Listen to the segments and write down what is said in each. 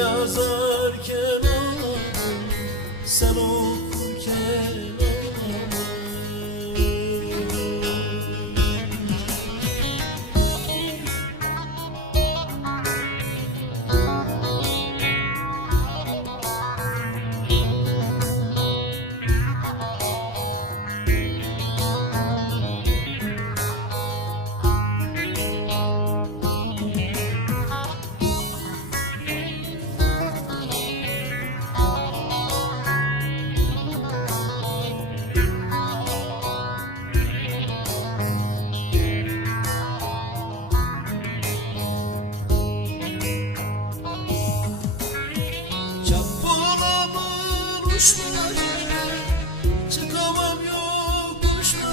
yazarken ağladım sen oldun.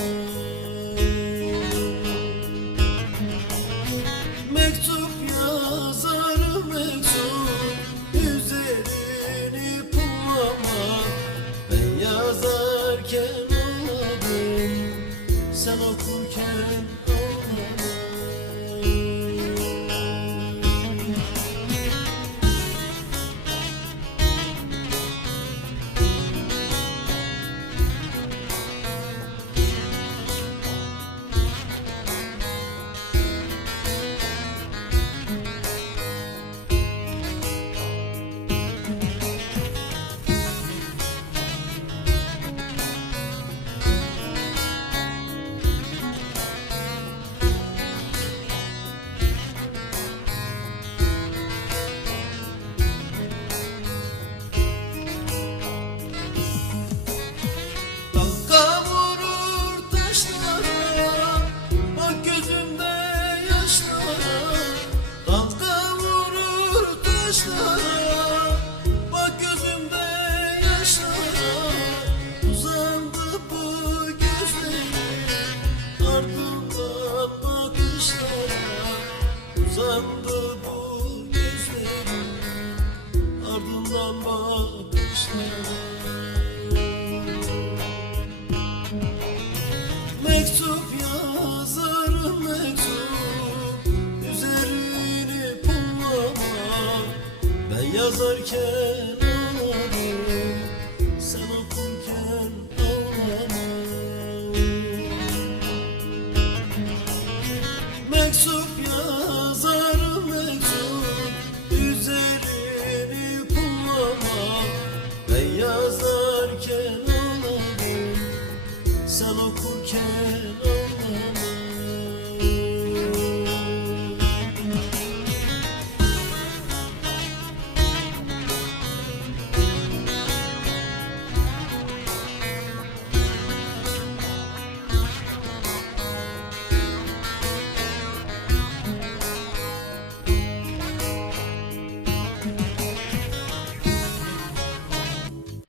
Yes. taşlara Dalga vurur taşlara. Bak gözümde yaşlara Uzandı bu gözlerim. Ardımda bakışlara Uzandı bu gözlerim. Ardımdan bakışlara. yazarken